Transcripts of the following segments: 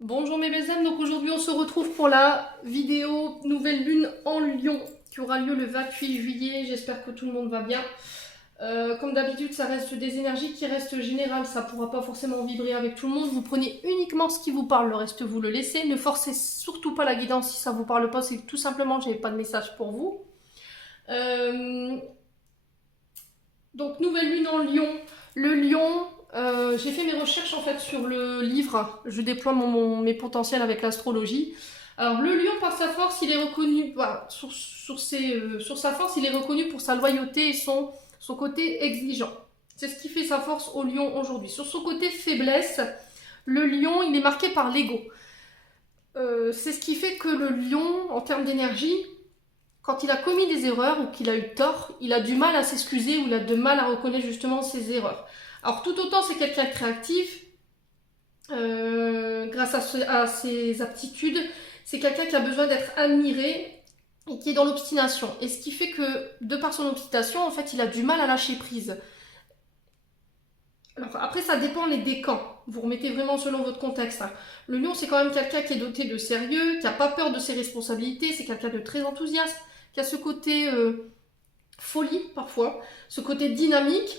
Bonjour mes belles âmes, donc aujourd'hui on se retrouve pour la vidéo nouvelle lune en Lion qui aura lieu le 28 juillet, j'espère que tout le monde va bien. Comme d'habitude ça reste des énergies qui restent générales, ça ne pourra pas forcément vibrer avec tout le monde, vous prenez uniquement ce qui vous parle, le reste vous le laissez, ne forcez surtout pas la guidance si ça vous parle pas, c'est que tout simplement que j'avais pas de message pour vous. Donc nouvelle lune en Lion, le Lion... j'ai fait mes recherches en fait sur le livre, je déploie mes potentiels avec l'astrologie. Alors le lion par sa force, il est reconnu, voilà, sur sa force, il est reconnu pour sa loyauté et son côté exigeant. C'est ce qui fait sa force au lion aujourd'hui. Sur son côté faiblesse, le lion, il est marqué par l'ego. C'est ce qui fait que le lion, en termes d'énergie, quand il a commis des erreurs ou qu'il a eu tort, il a du mal à s'excuser ou il a du mal à reconnaître justement ses erreurs. Alors tout autant c'est quelqu'un de créatif, grâce à ses aptitudes, c'est quelqu'un qui a besoin d'être admiré et qui est dans l'obstination. Et ce qui fait que, de par son obstination, en fait, il a du mal à lâcher prise. Alors après, ça dépend les décans. Vous remettez vraiment selon votre contexte. Le lion, c'est quand même quelqu'un qui est doté de sérieux, qui n'a pas peur de ses responsabilités, c'est quelqu'un de très enthousiaste, qui a ce côté folie parfois, ce côté dynamique.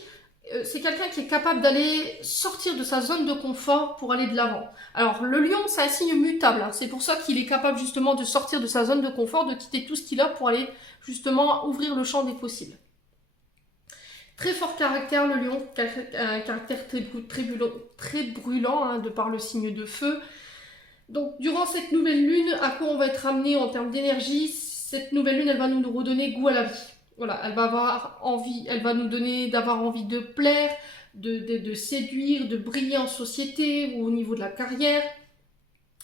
C'est quelqu'un qui est capable d'aller sortir de sa zone de confort pour aller de l'avant. Alors le lion, c'est un signe mutable, hein. C'est pour ça qu'il est capable justement de sortir de sa zone de confort, de quitter tout ce qu'il a pour aller justement ouvrir le champ des possibles. Très fort caractère le lion, un caractère très brûlant hein, de par le signe de feu. Donc durant cette nouvelle lune, à quoi on va être amené en termes d'énergie? Cette nouvelle lune, elle va nous redonner goût à la vie. Voilà, elle va avoir envie, elle va nous donner d'avoir envie de plaire, de séduire, de briller en société ou au niveau de la carrière.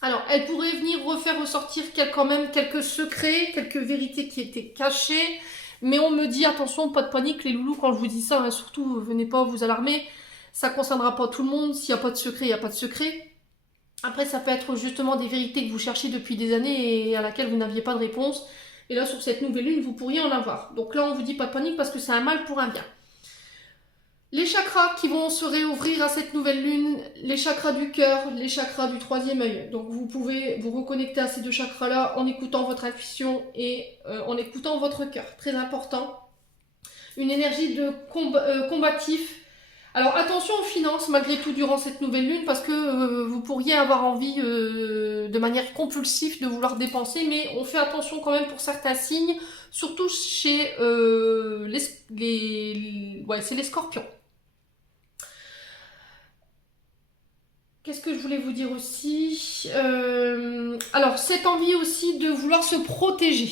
Alors, elle pourrait venir refaire ressortir quand même quelques secrets, quelques vérités qui étaient cachées. Mais on me dit, attention, pas de panique les loulous quand je vous dis ça, hein, surtout venez pas vous alarmer. Ça ne concernera pas tout le monde, s'il n'y a pas de secret, il n'y a pas de secret. Après, ça peut être justement des vérités que vous cherchez depuis des années et à laquelle vous n'aviez pas de réponse. Et là, sur cette nouvelle lune, vous pourriez en avoir. Donc là, on vous dit pas de panique parce que c'est un mal pour un bien. Les chakras qui vont se réouvrir à cette nouvelle lune, les chakras du cœur, les chakras du troisième œil. Donc vous pouvez vous reconnecter à ces deux chakras-là en écoutant votre intuition et en écoutant votre cœur. Très important. Une énergie de combatif. Alors attention aux finances malgré tout durant cette nouvelle lune parce que vous pourriez avoir envie de manière compulsive de vouloir dépenser, mais on fait attention quand même pour certains signes, surtout chez c'est les scorpions. Qu'est-ce que je voulais vous dire aussi alors cette envie aussi de vouloir se protéger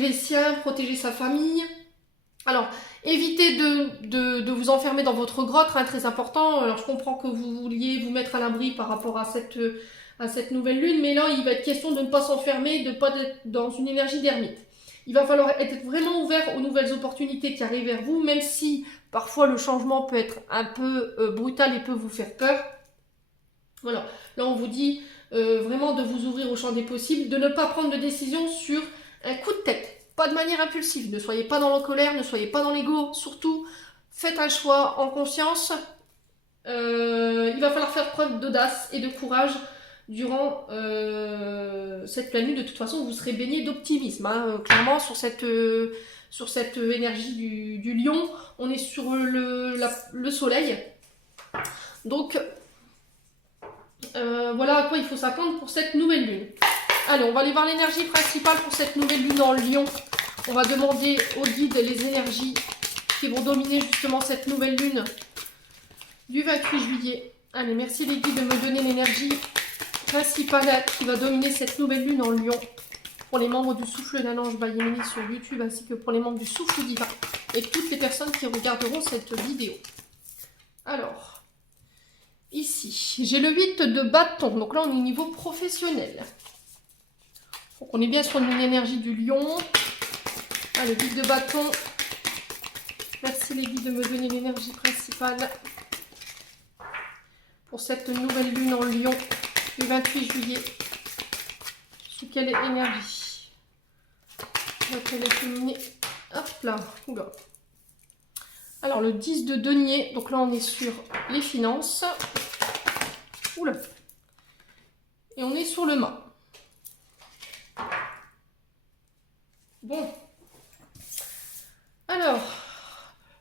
les siens, protéger sa famille. Alors, évitez de vous enfermer dans votre grotte, hein, très important. Alors, je comprends que vous vouliez vous mettre à l'abri par rapport à cette nouvelle lune, mais là, il va être question de ne pas s'enfermer, de ne pas être dans une énergie d'ermite. Il va falloir être vraiment ouvert aux nouvelles opportunités qui arrivent vers vous, même si parfois le changement peut être un peu brutal et peut vous faire peur. Voilà, là on vous dit vraiment de vous ouvrir au champ des possibles, de ne pas prendre de décision sur un coup de tête. Pas de manière impulsive, ne soyez pas dans la colère, ne soyez pas dans l'ego, surtout faites un choix en conscience. Il va falloir faire preuve d'audace et de courage durant cette pleine lune. De toute façon, vous serez baigné d'optimisme. Hein. Clairement, sur cette énergie du lion, on est sur le soleil. Donc, voilà à quoi il faut s'attendre pour cette nouvelle lune. Allez, on va aller voir l'énergie principale pour cette nouvelle lune en Lion. On va demander aux guides les énergies qui vont dominer justement cette nouvelle lune du 28 juillet. Allez, merci les guides de me donner l'énergie principale qui va dominer cette nouvelle lune en Lion. Pour les membres du Souffle d'un ange Bayémini sur YouTube, ainsi que pour les membres du Souffle divin et toutes les personnes qui regarderont cette vidéo. Alors, ici, j'ai le 8 de bâton. Donc là, on est au niveau professionnel. Donc on est bien sur une énergie du lion. Ah, le guide de bâton. Merci les guides de me donner l'énergie principale pour cette nouvelle lune en lion du 28 juillet. Sous quelle énergie? Elle est féminée. Hop là. Oula. Alors le 10 de denier. Donc là on est sur les finances. Oula. Et on est sur le mât. Bon. Alors,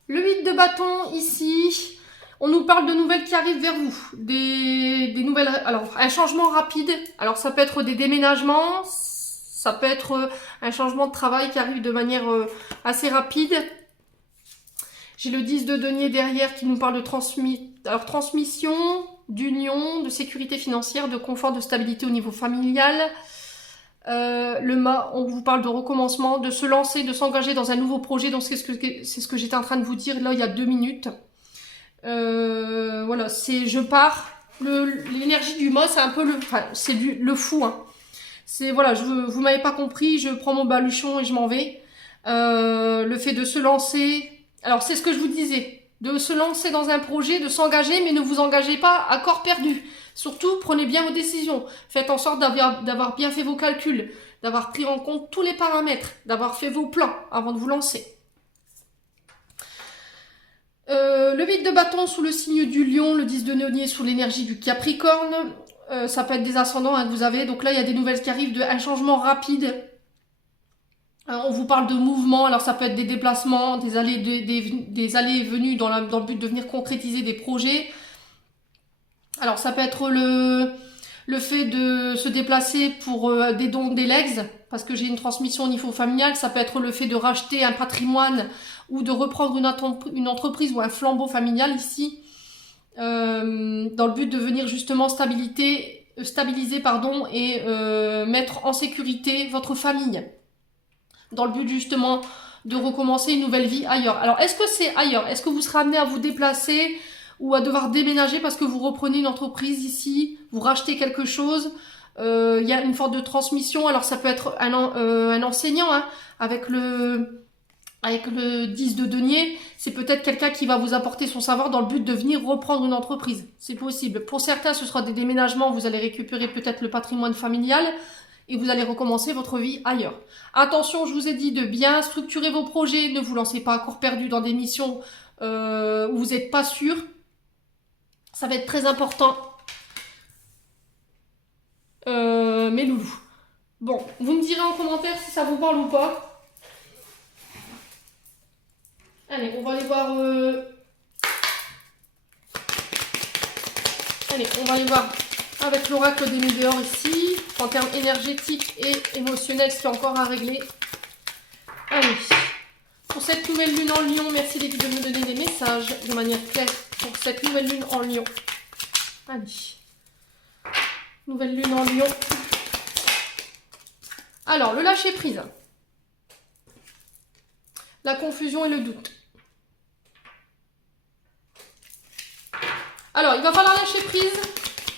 le 8 de bâton ici, on nous parle de nouvelles qui arrivent vers vous. Des nouvelles, alors un changement rapide. Alors ça peut être des déménagements, ça peut être un changement de travail qui arrive de manière assez rapide. J'ai le 10 de denier derrière qui nous parle de transmission, d'union, de sécurité financière, de confort, de stabilité au niveau familial. Le mât, on vous parle de recommencement, de se lancer, de s'engager dans un nouveau projet. Donc c'est ce que j'étais en train de vous dire là il y a 2 minutes. Voilà, c'est je pars. L'énergie du mât, c'est un peu c'est le fou. Hein. C'est voilà, vous m'avez pas compris, je prends mon baluchon et je m'en vais. Le fait de se lancer. Alors c'est ce que je vous disais, de se lancer dans un projet, de s'engager, mais ne vous engagez pas à corps perdu. Surtout, prenez bien vos décisions. Faites en sorte d'avoir bien fait vos calculs, d'avoir pris en compte tous les paramètres, d'avoir fait vos plans avant de vous lancer. Le 8 de bâton sous le signe du lion, le 10 de denier sous l'énergie du capricorne. Ça peut être des ascendants hein, que vous avez. Donc là, il y a des nouvelles qui arrivent, un changement rapide. On vous parle de mouvement, alors ça peut être des déplacements, des allées et venues dans le but de venir concrétiser des projets. Alors ça peut être le fait de se déplacer pour des dons des legs, parce que j'ai une transmission au niveau familial. Ça peut être le fait de racheter un patrimoine ou de reprendre une entreprise ou un flambeau familial ici, dans le but de venir justement stabiliser et mettre en sécurité votre famille. Dans le but justement de recommencer une nouvelle vie ailleurs. Alors, est-ce que c'est ailleurs? Est-ce que vous serez amené à vous déplacer ou à devoir déménager parce que vous reprenez une entreprise ici, vous rachetez quelque chose? Il y a une forme de transmission. Alors, ça peut être un enseignant hein, avec le 10 de denier. C'est peut-être quelqu'un qui va vous apporter son savoir dans le but de venir reprendre une entreprise. C'est possible. Pour certains, ce sera des déménagements. Vous allez récupérer peut-être le patrimoine familial. Et vous allez recommencer votre vie ailleurs. Attention, je vous ai dit de bien structurer vos projets. Ne vous lancez pas à corps perdu dans des missions où vous n'êtes pas sûr. Ça va être très important. Mes loulous. Bon, vous me direz en commentaire si ça vous parle ou pas. Allez, on va aller voir... Allez, on va aller voir avec l'oracle des Météores ici, en termes énergétiques et émotionnels, ce qui est encore à régler. Allez, pour cette nouvelle lune en Lion, merci l'équipe de me donner des messages de manière claire pour cette nouvelle lune en Lion. Allez, nouvelle lune en Lion. Alors, le lâcher prise, la confusion et le doute. Alors, il va falloir lâcher prise.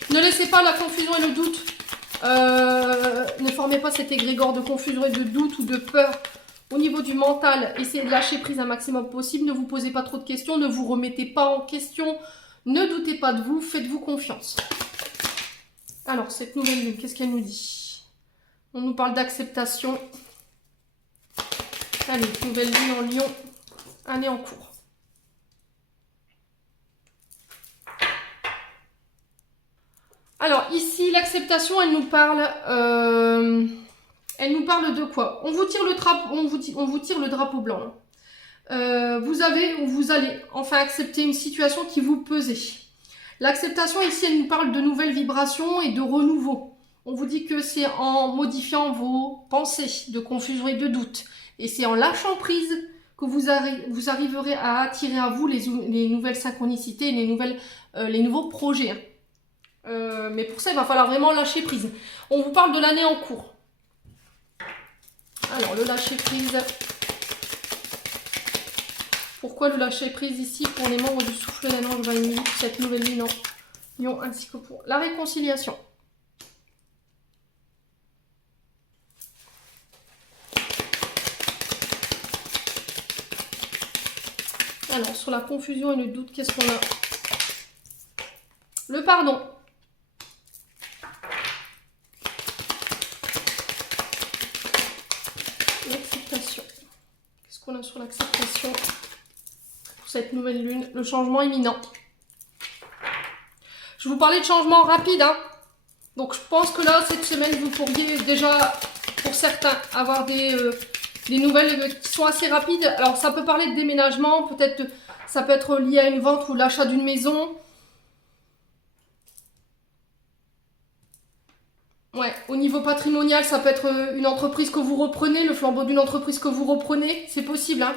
Ne laissez pas la confusion et le doute. Ne formez pas cet égrégore de confusion et de doute ou de peur au niveau du mental. Essayez de lâcher prise un maximum possible. Ne vous posez pas trop de questions. Ne vous remettez pas en question. Ne doutez pas de vous. Faites-vous confiance. Alors, cette nouvelle lune, qu'est-ce qu'elle nous dit? On nous parle d'acceptation. Allez, nouvelle lune en Lion. Année en cours. Alors ici, l'acceptation, elle nous parle de quoi? On vous tire le drapeau blanc. Vous avez ou vous allez enfin accepter une situation qui vous pesait. L'acceptation ici, elle nous parle de nouvelles vibrations et de renouveau. On vous dit que c'est en modifiant vos pensées de confusion et de doute. Et c'est en lâchant prise que vous arriverez à attirer à vous les nouvelles synchronicités, les nouveaux projets. Mais pour ça, il va falloir vraiment lâcher prise. On vous parle de l'année en cours. Alors, le lâcher prise. Pourquoi le lâcher prise ici pour les membres du souffle d'un ange Vaini, cette nouvelle lune en Lion, ainsi que pour la réconciliation. Alors, sur la confusion et le doute, qu'est-ce qu'on a? Le pardon. L'acceptation. Qu'est-ce qu'on a sur l'acceptation pour cette nouvelle lune? Le changement imminent. Je vous parlais de changement rapide, hein. Donc je pense que là, cette semaine, vous pourriez déjà, pour certains, avoir des nouvelles qui sont assez rapides. Alors ça peut parler de déménagement, peut-être ça peut être lié à une vente ou l'achat d'une maison. Ouais, au niveau patrimonial, ça peut être une entreprise que vous reprenez, le flambeau d'une entreprise que vous reprenez, c'est possible, hein.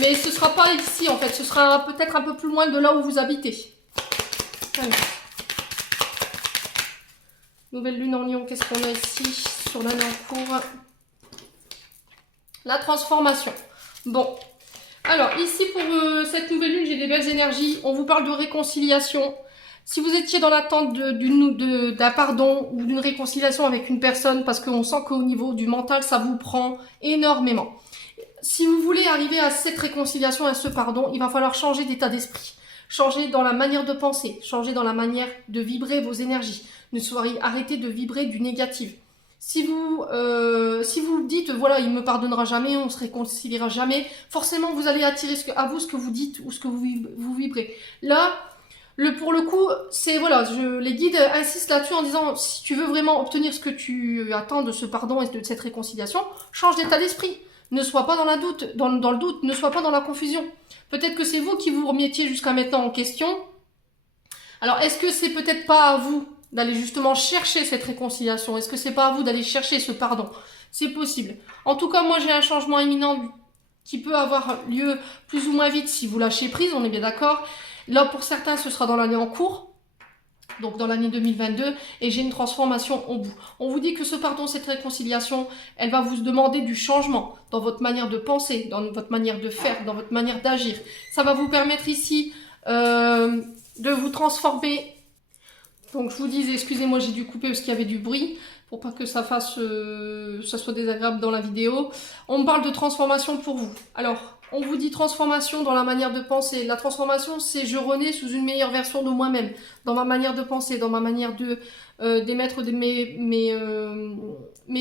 Mais ce sera pas ici en fait, ce sera peut-être un peu plus loin de là où vous habitez. Allez. Nouvelle lune en Lion, qu'est-ce qu'on a ici sur l'année en cours? La transformation. Bon, alors ici pour cette nouvelle lune, j'ai des belles énergies. On vous parle de réconciliation. Si vous étiez dans l'attente d'un pardon ou d'une réconciliation avec une personne, parce qu'on sent qu'au niveau du mental, ça vous prend énormément. Si vous voulez arriver à cette réconciliation, à ce pardon, il va falloir changer d'état d'esprit. Changer dans la manière de penser, changer dans la manière de vibrer vos énergies. Arrêtez de vibrer du négatif. Si vous dites, voilà, il me pardonnera jamais, on se réconciliera jamais, forcément vous allez attirer à vous ce que vous dites ou ce que vous vibrez. Là, pour le coup, c'est voilà, les guides insistent là-dessus en disant, si tu veux vraiment obtenir ce que tu attends de ce pardon et de cette réconciliation, change d'état d'esprit. Ne sois pas dans le doute, ne sois pas dans la confusion. Peut-être que c'est vous qui vous remettiez jusqu'à maintenant en question. Alors, est-ce que c'est peut-être pas à vous d'aller justement chercher cette réconciliation? Est-ce que c'est pas à vous d'aller chercher ce pardon? C'est possible. En tout cas, moi, j'ai un changement imminent qui peut avoir lieu plus ou moins vite si vous lâchez prise, on est bien d'accord. Là, pour certains, ce sera dans l'année en cours. Donc dans l'année 2022, et j'ai une transformation au bout. On vous dit que ce pardon, cette réconciliation, elle va vous demander du changement dans votre manière de penser, dans votre manière de faire, dans votre manière d'agir. Ça va vous permettre ici de vous transformer. Donc je vous disais, excusez-moi, j'ai dû couper parce qu'il y avait du bruit, pour pas que ça soit désagréable dans la vidéo. On me parle de transformation pour vous. Alors, on vous dit transformation dans la manière de penser. La transformation, c'est je renais sous une meilleure version de moi-même, dans ma manière de penser, dans ma manière d'émettre mes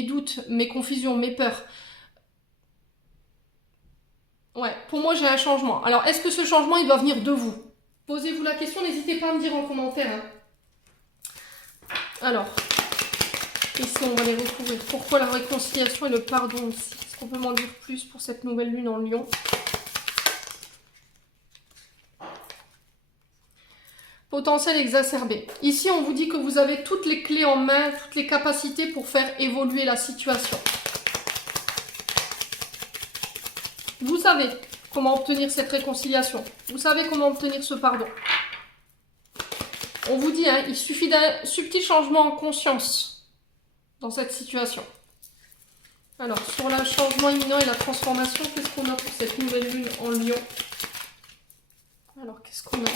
doutes, mes confusions, mes peurs. Ouais, pour moi, j'ai un changement. Alors, est-ce que ce changement, il doit venir de vous? Posez-vous la question, n'hésitez pas à me dire en commentaire. Hein. Alors, ici, on va les recouvrir. Pourquoi la réconciliation et le pardon aussi? Est-ce qu'on peut m'en dire plus pour cette nouvelle lune en Lion? Potentiel exacerbé. Ici, on vous dit que vous avez toutes les clés en main, toutes les capacités pour faire évoluer la situation. Vous savez comment obtenir cette réconciliation. Vous savez comment obtenir ce pardon. On vous dit, hein, il suffit d'un subtil changement en conscience dans cette situation. Alors, sur le changement imminent et la transformation, qu'est-ce qu'on a pour cette nouvelle lune en Lion? Alors, qu'est-ce qu'on a?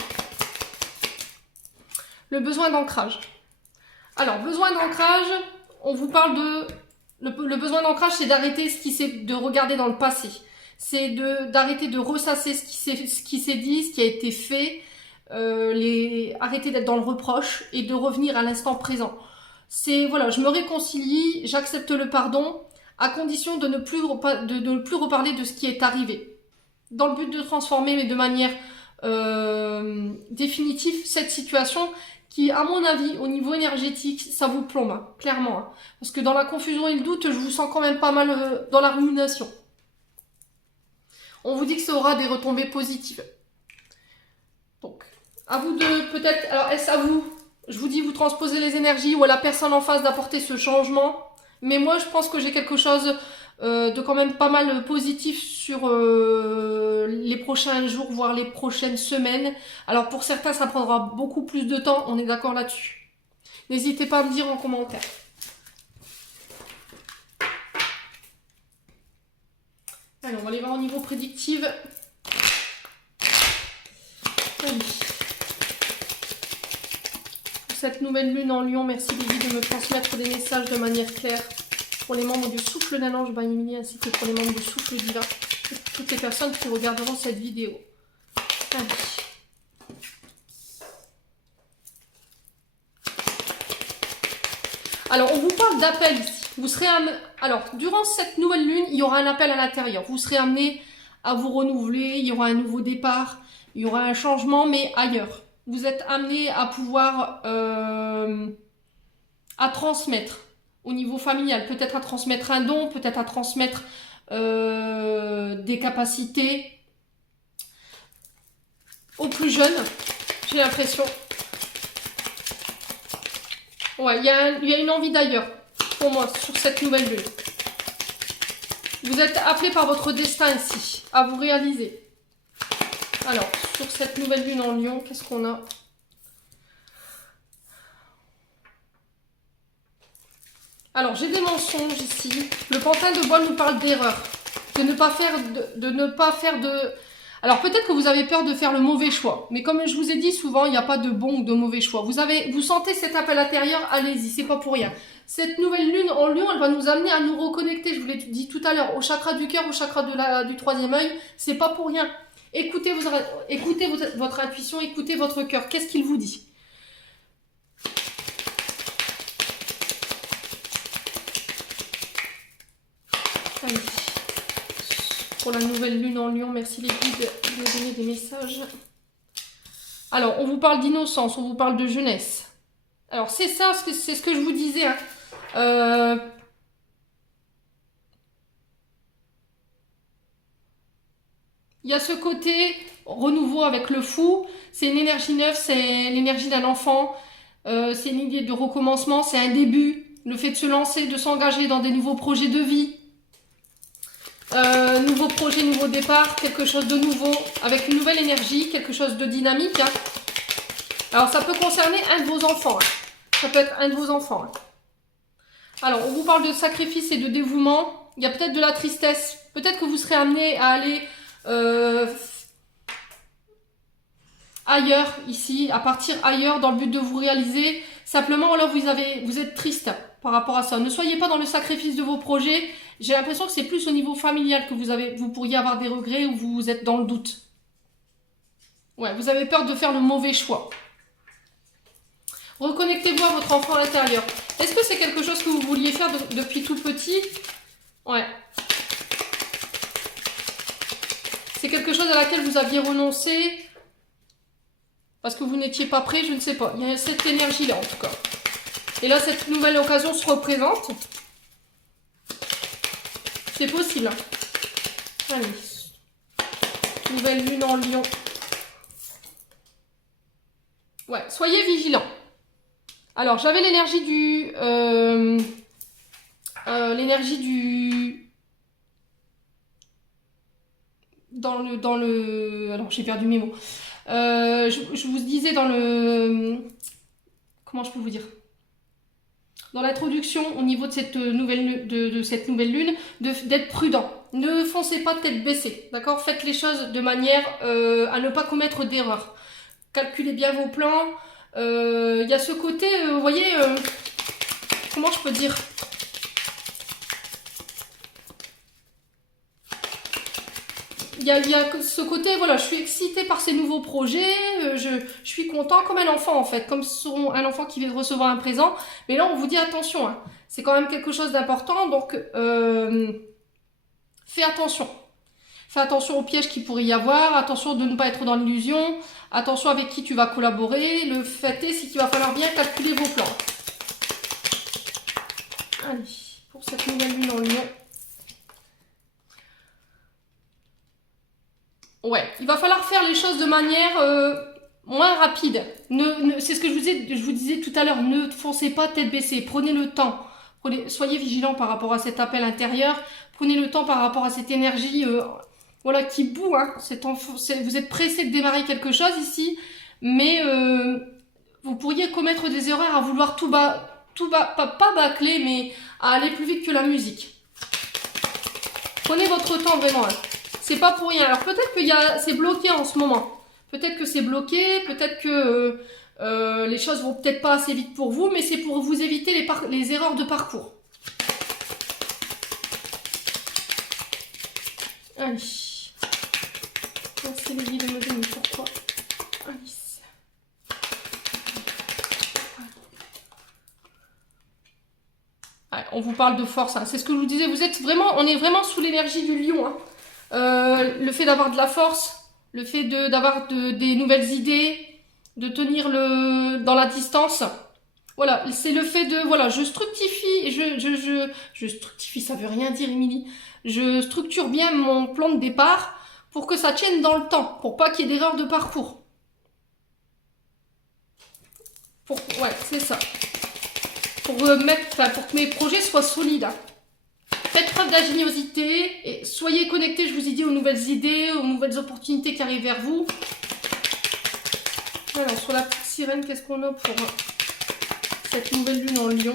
Le besoin d'ancrage. Alors, besoin d'ancrage, on vous parle de... Le besoin d'ancrage, c'est d'arrêter de regarder dans le passé. C'est d'arrêter de ressasser ce qui s'est dit, ce qui a été fait, arrêter d'être dans le reproche et de revenir à l'instant présent. C'est, voilà, je me réconcilie, j'accepte le pardon, à condition de ne plus reparler de ce qui est arrivé. Dans le but de transformer, mais de manière définitive, cette situation qui, à mon avis, au niveau énergétique, ça vous plombe, hein, clairement. Hein. Parce que dans la confusion et le doute, je vous sens quand même pas mal dans la rumination. On vous dit que ça aura des retombées positives. Donc, à vous de peut-être... Alors, est-ce à vous? Je vous dis, vous transposez les énergies ou à la personne en face d'apporter ce changement. Mais moi, je pense que j'ai quelque chose de quand même pas mal positif sur les prochains jours, voire les prochaines semaines. Alors, pour certains, ça prendra beaucoup plus de temps. On est d'accord là-dessus. N'hésitez pas à me dire en commentaire. Allez, on va aller voir au niveau prédictive. Allez. Cette nouvelle lune en Lion, merci Lily de me transmettre des messages de manière claire pour les membres du Souffle d'un ange Baïmini ainsi que pour les membres du Souffle divin et toutes les personnes qui regarderont cette vidéo. Allez. Alors, on vous parle d'appel ici. Vous serez Alors, durant cette nouvelle lune, il y aura un appel à l'intérieur. Vous serez amené à vous renouveler, il y aura un nouveau départ, il y aura un changement, mais ailleurs. Vous êtes amené à pouvoir à transmettre au niveau familial. Peut-être à transmettre un don, peut-être à transmettre des capacités aux plus jeunes, j'ai l'impression. Ouais, il y a une envie d'ailleurs, pour moi, sur cette nouvelle lune. Vous êtes appelé par votre destin ici, à vous réaliser. Alors, sur cette nouvelle lune en Lion, qu'est-ce qu'on a? Alors, j'ai des mensonges ici. Le pantin de bois nous parle d'erreur. De ne pas faire de... Alors, peut-être que vous avez peur de faire le mauvais choix. Mais comme je vous ai dit, souvent, il n'y a pas de bon ou de mauvais choix. Vous sentez cet appel intérieur, allez-y, c'est pas pour rien. Cette nouvelle lune en Lion, elle va nous amener à nous reconnecter, je vous l'ai dit tout à l'heure, au chakra du cœur, au chakra du troisième œil. C'est pas pour rien. Écoutez votre intuition, écoutez votre cœur. Qu'est-ce qu'il vous dit? Allez. Pour la nouvelle lune en Lion, merci les guides de me donner des messages. Alors, on vous parle d'innocence, on vous parle de jeunesse. Alors, c'est ça, c'est ce que je vous disais. Hein. Il y a ce côté renouveau avec le fou. C'est une énergie neuve, c'est l'énergie d'un enfant. C'est une idée de recommencement, c'est un début. Le fait de se lancer, de s'engager dans des nouveaux projets de vie. Nouveau projet, nouveau départ, quelque chose de nouveau, avec une nouvelle énergie, quelque chose de dynamique. Hein. Alors, ça peut concerner un de vos enfants. Hein. Ça peut être un de vos enfants. Hein. Alors, on vous parle de sacrifice et de dévouement. Il y a peut-être de la tristesse. Peut-être que vous serez amené à aller ailleurs, ici, à partir ailleurs dans le but de vous réaliser. Simplement, là, vous êtes triste par rapport à ça. Ne soyez pas dans le sacrifice de vos projets. J'ai l'impression que c'est plus au niveau familial que vous pourriez avoir des regrets ou vous êtes dans le doute. Ouais, vous avez peur de faire le mauvais choix. Reconnectez-vous à votre enfant à l'intérieur. Est-ce que c'est quelque chose que vous vouliez faire depuis tout petit? Ouais. C'est quelque chose à laquelle vous aviez renoncé parce que vous n'étiez pas prêt, je ne sais pas. Il y a cette énergie-là, en tout cas. Et là, cette nouvelle occasion se représente. C'est possible. Allez. Nouvelle lune en Lion. Ouais, soyez vigilants. Alors, j'avais l'énergie du... l'énergie du... Dans le... Alors, j'ai perdu mes mots. Je vous disais dans le... Comment je peux vous dire? Dans l'introduction, au niveau de cette nouvelle, cette nouvelle lune, d'être prudent. Ne foncez pas tête baissée, d'accord? Faites les choses de manière à ne pas commettre d'erreurs. Calculez bien vos plans. Il y a ce côté, vous voyez, comment je peux dire? Il y a ce côté, voilà, je suis excitée par ces nouveaux projets, je suis content comme un enfant en fait, comme un enfant qui vient de recevoir un présent. Mais là, on vous dit attention, hein, c'est quand même quelque chose d'important, donc fais attention. Fais attention aux pièges qu'il pourrait y avoir, attention de ne pas être dans l'illusion, attention avec qui tu vas collaborer. Le fait est, c'est qu'il va falloir bien calculer vos plans. Allez, pour cette nouvelle lune en Lion. Ouais, il va falloir faire les choses de manière moins rapide. C'est ce que je vous disais tout à l'heure, ne foncez pas tête baissée, prenez le temps. Soyez vigilants par rapport à cet appel intérieur, prenez le temps par rapport à cette énergie voilà, qui bout. Hein. Vous êtes pressé de démarrer quelque chose ici, mais vous pourriez commettre des erreurs à vouloir pas bâcler, mais à aller plus vite que la musique. Prenez votre temps vraiment. Hein. C'est pas pour rien. Alors peut-être que c'est bloqué en ce moment. Peut-être que c'est bloqué, peut-être que les choses vont peut-être pas assez vite pour vous, mais c'est pour vous éviter les erreurs de parcours. Allez. Merci les guides de me donner pourquoi. Alice. Ouais, on vous parle de force. Hein. C'est ce que je vous disais. On est vraiment sous l'énergie du lion. Hein. Le fait d'avoir de la force, le fait d'avoir des nouvelles idées, de tenir dans la distance. Voilà, c'est le fait de, voilà, je structifie, je structifie, ça veut rien dire, Émilie. Je structure bien mon plan de départ pour que ça tienne dans le temps, pour pas qu'il y ait d'erreur de parcours. Ouais, c'est ça. Pour pour que mes projets soient solides, hein. Faites preuve d'ingéniosité et soyez connectés, je vous ai dit, aux nouvelles idées, aux nouvelles opportunités qui arrivent vers vous. Alors, sur la petite sirène, qu'est-ce qu'on a pour cette nouvelle lune en Lion?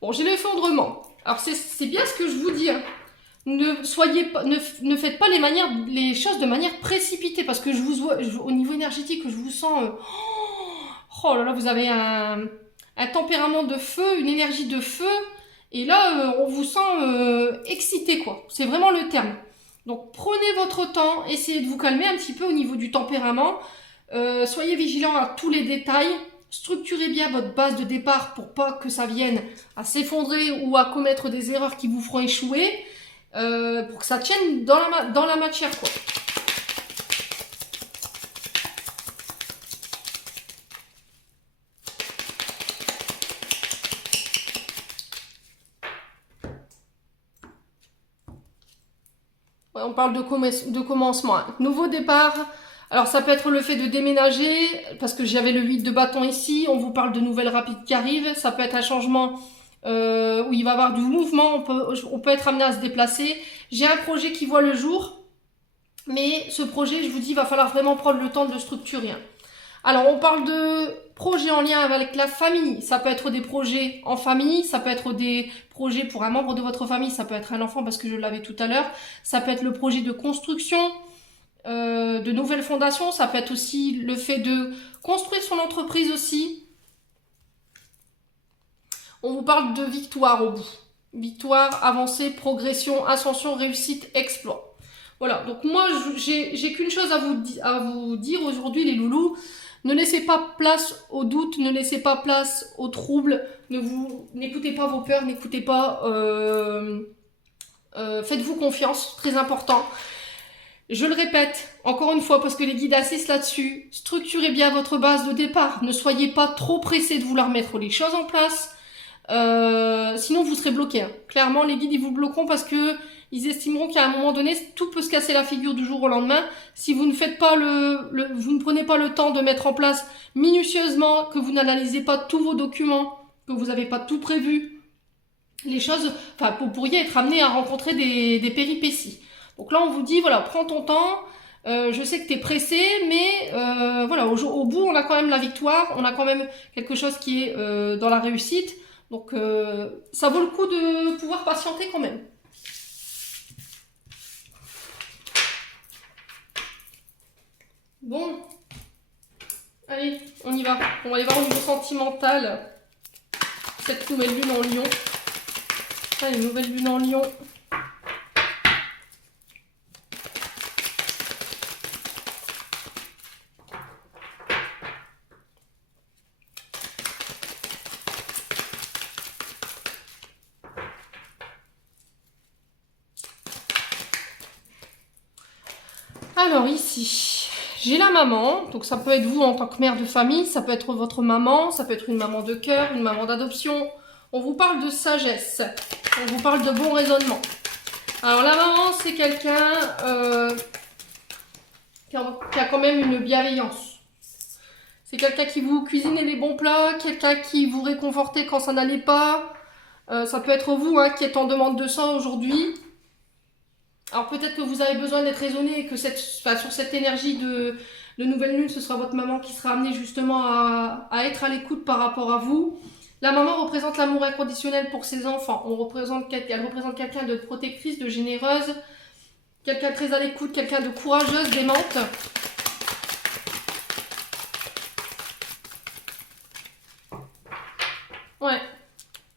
Bon, j'ai l'effondrement. Alors, c'est bien ce que je vous dis, hein. Ne faites pas les choses de manière précipitée, parce que je vous vois, au niveau énergétique, je vous sens... oh là là, vous avez un tempérament de feu, une énergie de feu, et là, on vous sent excité, quoi. C'est vraiment le terme. Donc, prenez votre temps, essayez de vous calmer un petit peu au niveau du tempérament. Soyez vigilant à tous les détails. Structurez bien votre base de départ pour pas que ça vienne à s'effondrer ou à commettre des erreurs qui vous feront échouer. Pour que ça tienne dans la matière, quoi. Ouais, on parle de commencement, hein. Nouveau départ. Alors ça peut être le fait de déménager, parce que j'avais le 8 de bâton ici. On vous parle de nouvelles rapides qui arrivent. Ça peut être un changement où il va y avoir du mouvement, on peut être amené à se déplacer. J'ai un projet qui voit le jour, mais ce projet, je vous dis, il va falloir vraiment prendre le temps de le structurer. Alors, on parle de projets en lien avec la famille. Ça peut être des projets en famille, ça peut être des projets pour un membre de votre famille, ça peut être un enfant parce que je l'avais tout à l'heure. Ça peut être le projet de construction, de nouvelles fondations. Ça peut être aussi le fait de construire son entreprise aussi. On vous parle de victoire au bout. Victoire, avancée, progression, ascension, réussite, exploit. Voilà, donc moi, j'ai qu'une chose à vous dire aujourd'hui, les loulous. Ne laissez pas place au doute, ne laissez pas place au trouble. N'écoutez pas vos peurs, n'écoutez pas... faites-vous confiance, très important. Je le répète, encore une fois, parce que les guides insistent là-dessus. Structurez bien votre base de départ. Ne soyez pas trop pressés de vouloir mettre les choses en place. Sinon vous serez bloqué, hein. Clairement les guides ils vous bloqueront parce que ils estimeront qu'à un moment donné tout peut se casser la figure du jour au lendemain si vous ne faites pas vous ne prenez pas le temps de mettre en place minutieusement, que vous n'analysez pas tous vos documents, que vous n'avez pas tout prévu. Les choses, enfin vous pourriez être amené à rencontrer des péripéties. Donc là on vous dit voilà, prends ton temps. Je sais que tu es pressé, mais voilà, au bout on a quand même la victoire, on a quand même quelque chose qui est dans la réussite. Donc, ça vaut le coup de pouvoir patienter quand même. Bon. Allez, on y va. On va aller voir au niveau sentimental. Cette nouvelle lune en Lion. Allez, nouvelle lune en Lion. Alors ici, j'ai la maman, donc ça peut être vous en tant que mère de famille, ça peut être votre maman, ça peut être une maman de cœur, une maman d'adoption. On vous parle de sagesse, on vous parle de bon raisonnement. Alors la maman, c'est quelqu'un qui a quand même une bienveillance. C'est quelqu'un qui vous cuisinait les bons plats, quelqu'un qui vous réconfortait quand ça n'allait pas. Ça peut être vous qui êtes en demande de ça aujourd'hui. Alors peut-être que vous avez besoin d'être raisonné et que sur cette énergie de nouvelle lune, ce sera votre maman qui sera amenée justement à être à l'écoute par rapport à vous. La maman représente l'amour inconditionnel pour ses enfants. Elle représente quelqu'un de protectrice, de généreuse, quelqu'un très à l'écoute, quelqu'un de courageuse, d'aimante. Ouais.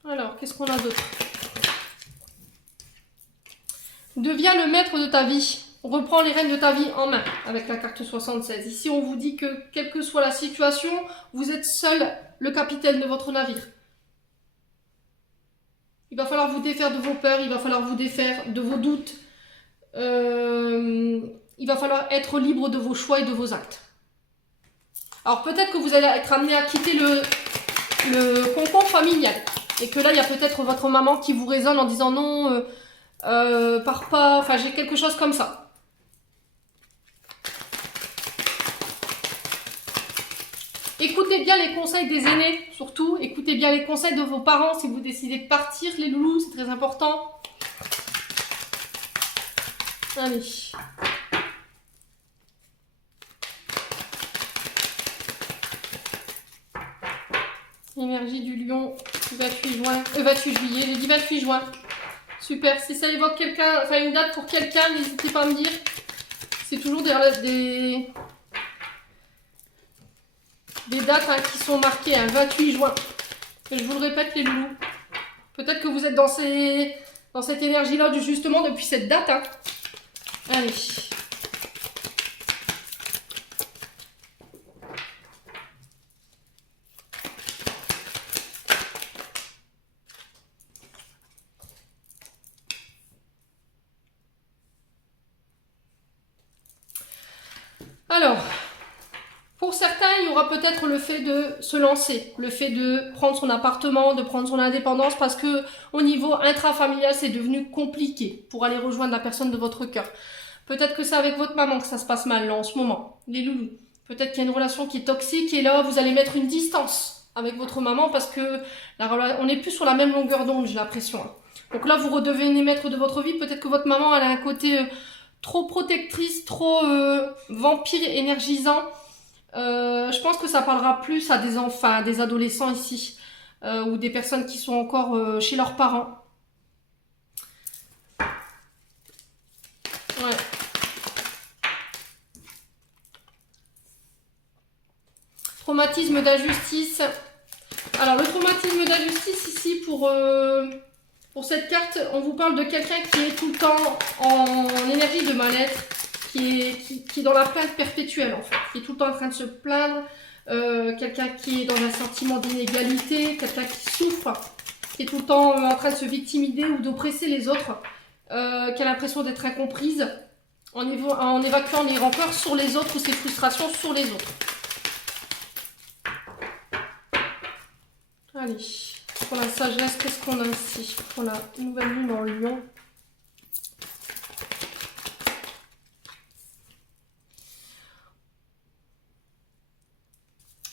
Alors, qu'est-ce qu'on a d'autre ? Deviens le maître de ta vie. Reprends les rênes de ta vie en main avec la carte 76. Ici, on vous dit que, quelle que soit la situation, vous êtes seul le capitaine de votre navire. Il va falloir vous défaire de vos peurs, il va falloir vous défaire de vos doutes. Il va falloir être libre de vos choix et de vos actes. Alors peut-être que vous allez être amené à quitter le cocon familial. Et que là, il y a peut-être votre maman qui vous raisonne en disant non, pars pas, enfin j'ai quelque chose comme ça. Écoutez bien les conseils des aînés, surtout. Écoutez bien les conseils de vos parents si vous décidez de partir, les loulous, c'est très important. Allez. Énergie du lion, 28 juin, 28 juillet, j'ai dit 28 juin. Super, si ça évoque quelqu'un, enfin une date pour quelqu'un, n'hésitez pas à me dire. C'est toujours des dates hein, qui sont marquées, hein, 28 juin. Et je vous le répète les loulous. Peut-être que vous êtes dans cette énergie-là justement depuis cette date. Hein. Allez. Alors, pour certains, il y aura peut-être le fait de se lancer, le fait de prendre son appartement, de prendre son indépendance, parce que au niveau intrafamilial, c'est devenu compliqué pour aller rejoindre la personne de votre cœur. Peut-être que c'est avec votre maman que ça se passe mal là en ce moment, les loulous. Peut-être qu'il y a une relation qui est toxique et là, vous allez mettre une distance avec votre maman parce que on n'est plus sur la même longueur d'onde, j'ai l'impression. Donc là, vous redevenez maître de votre vie. Peut-être que votre maman, elle a un côté trop protectrice, trop vampire énergisant. Je pense que ça parlera plus à des enfants, à des adolescents ici, ou des personnes qui sont encore chez leurs parents. Ouais. Traumatisme d'injustice. Alors le traumatisme d'injustice ici pour cette carte, on vous parle de quelqu'un qui est tout le temps en énergie de mal-être, qui est dans la plainte perpétuelle en fait, qui est tout le temps en train de se plaindre, quelqu'un qui est dans un sentiment d'inégalité, quelqu'un qui souffre, qui est tout le temps en train de se victimiser ou d'oppresser les autres, qui a l'impression d'être incomprise, en évacuant les rancœurs sur les autres ou ses frustrations sur les autres. Allez, pour la sagesse, qu'est-ce qu'on a ici pour la nouvelle lune en lion?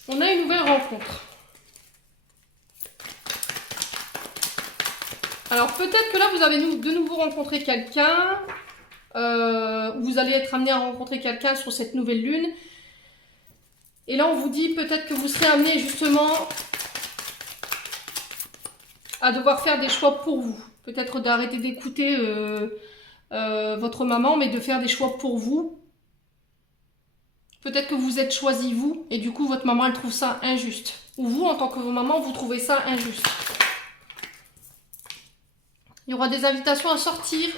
On a une nouvelle rencontre. Alors peut-être que là, vous avez de nouveau rencontré quelqu'un, vous allez être amené à rencontrer quelqu'un sur cette nouvelle lune. Et là, on vous dit peut-être que vous serez amené justement à devoir faire des choix pour vous. Peut-être d'arrêter d'écouter votre maman, mais de faire des choix pour vous. Peut-être que vous êtes choisi vous, et du coup, votre maman, elle trouve ça injuste. Ou vous, en tant que maman, vous trouvez ça injuste. Il y aura des invitations à sortir.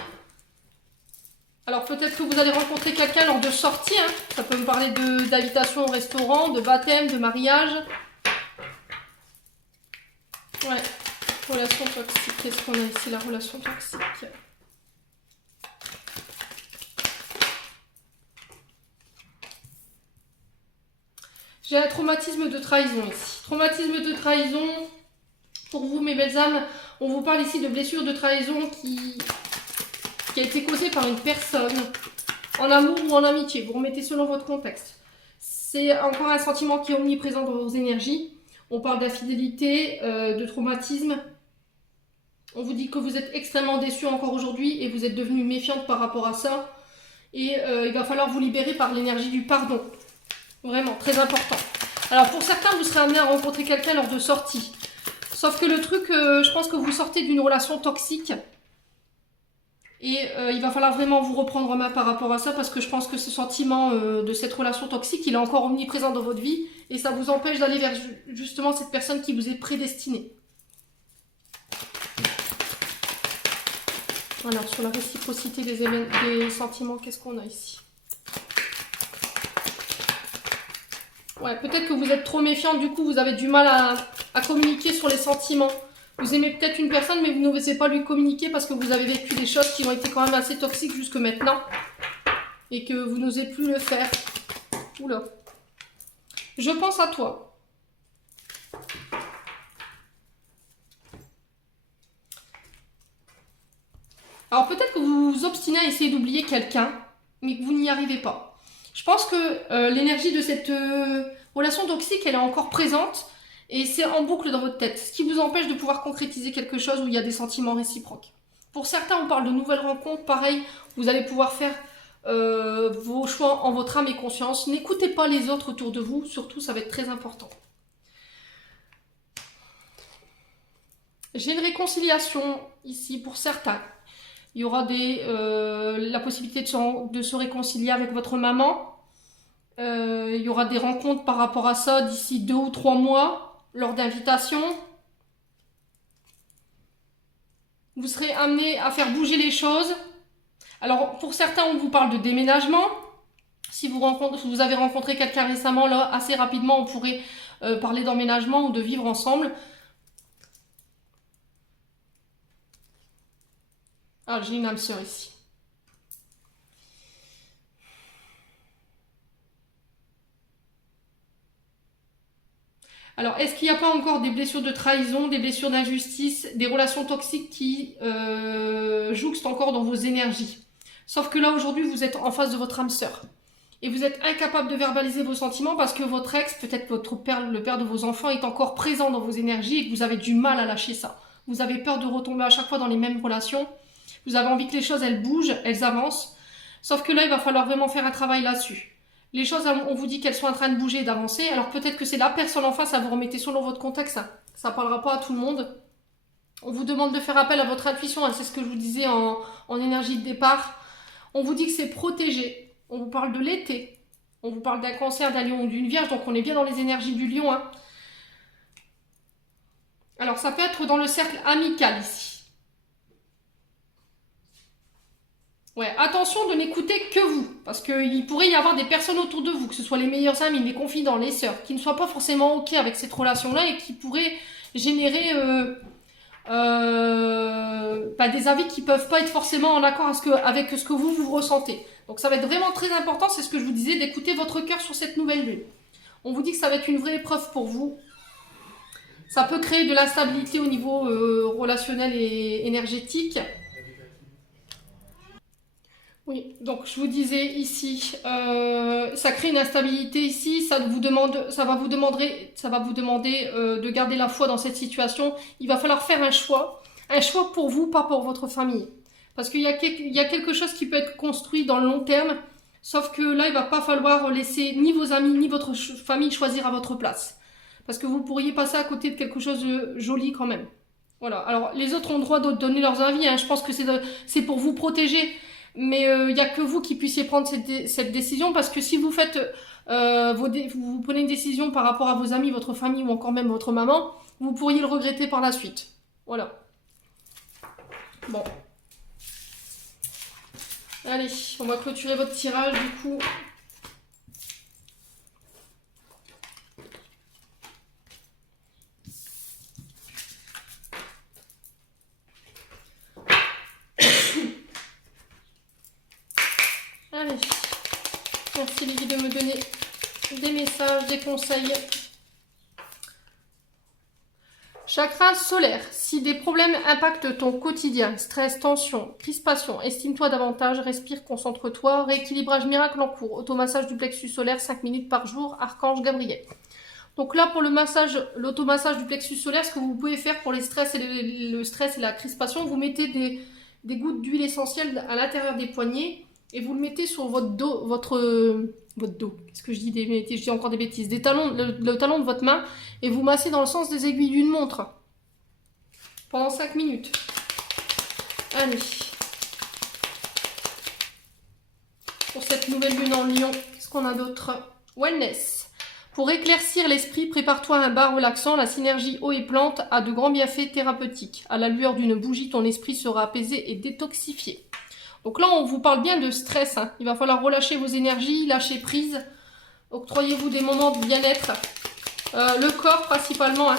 Alors peut-être que vous allez rencontrer quelqu'un lors de sorties. Hein. Ça peut me parler d'invitation au restaurant, de baptême, de mariage. Ouais. Relation toxique. Qu'est-ce qu'on a ici, la relation toxique? J'ai un traumatisme de trahison ici. Traumatisme de trahison, pour vous mes belles âmes, on vous parle ici de blessure de trahison qui a été causée par une personne, en amour ou en amitié. Vous remettez selon votre contexte. C'est encore un sentiment qui est omniprésent dans vos énergies. On parle d'infidélité, de traumatisme. On vous dit que vous êtes extrêmement déçu encore aujourd'hui et vous êtes devenu méfiante par rapport à ça. Et il va falloir vous libérer par l'énergie du pardon. Vraiment, très important. Alors pour certains, vous serez amené à rencontrer quelqu'un lors de sortie. Sauf que le truc, je pense que vous sortez d'une relation toxique. Et il va falloir vraiment vous reprendre en main par rapport à ça. Parce que je pense que ce sentiment de cette relation toxique, il est encore omniprésent dans votre vie. Et ça vous empêche d'aller vers justement cette personne qui vous est prédestinée. Alors sur la réciprocité des sentiments, qu'est-ce qu'on a ici? Ouais, peut-être que vous êtes trop méfiant, du coup vous avez du mal à communiquer sur les sentiments. Vous aimez peut-être une personne, mais vous n'osez pas lui communiquer parce que vous avez vécu des choses qui ont été quand même assez toxiques jusque maintenant. Et que vous n'osez plus le faire. Oula. Je pense à toi. Alors peut-être que vous vous obstinez à essayer d'oublier quelqu'un, mais que vous n'y arrivez pas. Je pense que l'énergie de cette relation toxique, elle est encore présente, et c'est en boucle dans votre tête, ce qui vous empêche de pouvoir concrétiser quelque chose où il y a des sentiments réciproques. Pour certains, on parle de nouvelles rencontres, pareil, vous allez pouvoir faire vos choix en votre âme et conscience. N'écoutez pas les autres autour de vous, surtout ça va être très important. J'ai une réconciliation ici pour certains. Il y aura la possibilité de se réconcilier avec votre maman. Il y aura des rencontres par rapport à ça d'ici 2 ou 3 mois, lors d'invitations. Vous serez amené à faire bouger les choses. Alors, pour certains, on vous parle de déménagement. Si vous avez rencontré quelqu'un récemment, là, assez rapidement, on pourrait parler d'emménagement ou de vivre ensemble. Ah, j'ai une âme sœur ici. Alors, est-ce qu'il n'y a pas encore des blessures de trahison, des blessures d'injustice, des relations toxiques qui jouxtent encore dans vos énergies? Sauf que là, aujourd'hui, vous êtes en face de votre âme sœur. Et vous êtes incapable de verbaliser vos sentiments parce que votre ex, peut-être votre père, le père de vos enfants, est encore présent dans vos énergies et que vous avez du mal à lâcher ça. Vous avez peur de retomber à chaque fois dans les mêmes relations. Vous avez envie que les choses, elles bougent, elles avancent. Sauf que là, il va falloir vraiment faire un travail là-dessus. Les choses, on vous dit qu'elles sont en train de bouger et d'avancer. Alors peut-être que c'est la personne en face à vous remettez selon votre contexte. Ça ne parlera pas à tout le monde. On vous demande de faire appel à votre intuition. C'est ce que je vous disais en énergie de départ. On vous dit que c'est protégé. On vous parle de l'été. On vous parle d'un cancer, d'un lion ou d'une vierge. Donc on est bien dans les énergies du lion. Alors ça peut être dans le cercle amical ici. Ouais, attention de n'écouter que vous, parce qu'il pourrait y avoir des personnes autour de vous, que ce soit les meilleurs amis, les confidents, les sœurs, qui ne soient pas forcément ok avec cette relation-là et qui pourraient générer des avis qui ne peuvent pas être forcément en accord avec ce que vous ressentez. Donc ça va être vraiment très important, c'est ce que je vous disais, d'écouter votre cœur sur cette nouvelle lune. On vous dit que ça va être une vraie épreuve pour vous. Ça peut créer de l'instabilité au niveau relationnel et énergétique. Oui, donc je vous disais ici, ça crée une instabilité ici, ça va vous demander de garder la foi dans cette situation. Il va falloir faire un choix pour vous, pas pour votre famille. Parce qu'il y a quelque chose qui peut être construit dans le long terme, sauf que là, il va pas falloir laisser ni vos amis, ni votre famille choisir à votre place. Parce que vous pourriez passer à côté de quelque chose de joli quand même. Voilà, alors les autres ont le droit de donner leurs avis, je pense que c'est pour vous protéger. Mais il n'y a que vous qui puissiez prendre cette décision, parce que si vous faites vous prenez une décision par rapport à vos amis, votre famille ou encore même votre maman, vous pourriez le regretter par la suite. Voilà. Bon. Allez, on va clôturer votre tirage du coup. Allez, merci les guides de me donner des messages, des conseils. Chakra solaire. Si des problèmes impactent ton quotidien, stress, tension, crispation, estime-toi davantage, respire, concentre-toi, rééquilibrage miracle en cours, automassage du plexus solaire 5 minutes par jour, Archange Gabriel. Donc là, pour l'automassage du plexus solaire, ce que vous pouvez faire pour le stress et la crispation, vous mettez des gouttes d'huile essentielle à l'intérieur des poignets et vous le mettez sur votre dos, votre dos, qu'est-ce que je dis, je dis encore des bêtises, le talon de votre main, et vous massez dans le sens des aiguilles d'une montre pendant 5 minutes. Allez. Pour cette nouvelle lune en lion, qu'est-ce qu'on a d'autre? Wellness. Pour éclaircir l'esprit, prépare-toi à un bain relaxant. La synergie eau et plante a de grands bienfaits thérapeutiques. À la lueur d'une bougie, ton esprit sera apaisé et détoxifié. Donc là, on vous parle bien de stress. Il va falloir relâcher vos énergies, lâcher prise. Octroyez-vous des moments de bien-être. Le corps principalement.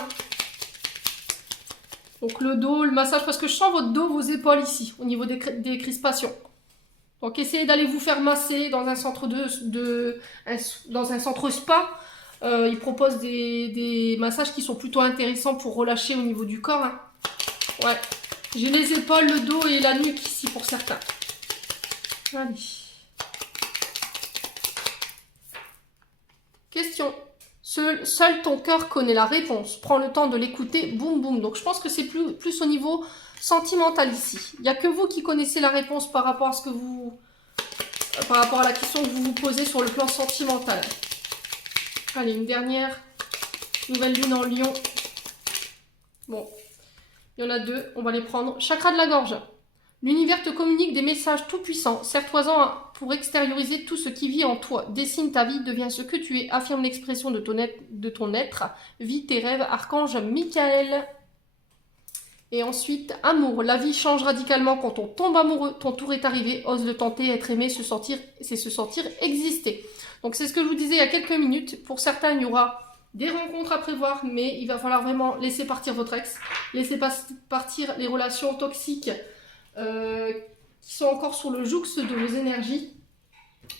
Donc le dos, le massage, parce que je sens votre dos, vos épaules ici, au niveau des crispations. Donc essayez d'aller vous faire masser dans un centre dans un centre spa. Il propose des massages qui sont plutôt intéressants pour relâcher au niveau du corps. Hein. Ouais. J'ai les épaules, le dos et la nuque ici pour certains. Allez. Question. Seul ton cœur connaît la réponse. Prends le temps de l'écouter. Boum, boum. Donc, je pense que c'est plus au niveau sentimental ici. Il n'y a que vous qui connaissez la réponse par rapport à ce que vous... par rapport à la question que vous vous posez sur le plan sentimental. Allez, une dernière. Nouvelle lune en Lion. Bon. Il y en a deux. On va les prendre. Chakra de la gorge. L'univers te communique des messages tout-puissants. Sers-toi-en pour extérioriser tout ce qui vit en toi. Dessine ta vie, deviens ce que tu es. Affirme l'expression de ton être. Vis tes rêves. Archange Michael. Et ensuite, amour. La vie change radicalement quand on tombe amoureux. Ton tour est arrivé. Ose le tenter, être aimé, se sentir, c'est se sentir exister. Donc c'est ce que je vous disais il y a quelques minutes. Pour certains, il y aura des rencontres à prévoir, mais il va falloir vraiment laisser partir votre ex. Laisser partir les relations toxiques qui sont encore sur le jouxte de vos énergies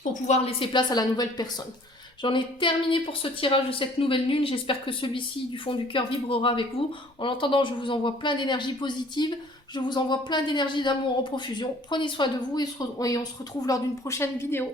pour pouvoir laisser place à la nouvelle personne. J'en ai terminé pour ce tirage de cette nouvelle lune. J'espère que celui-ci, du fond du cœur, vibrera avec vous. En attendant, je vous envoie plein d'énergie positive. Je vous envoie plein d'énergie d'amour en profusion. Prenez soin de vous et on se retrouve lors d'une prochaine vidéo.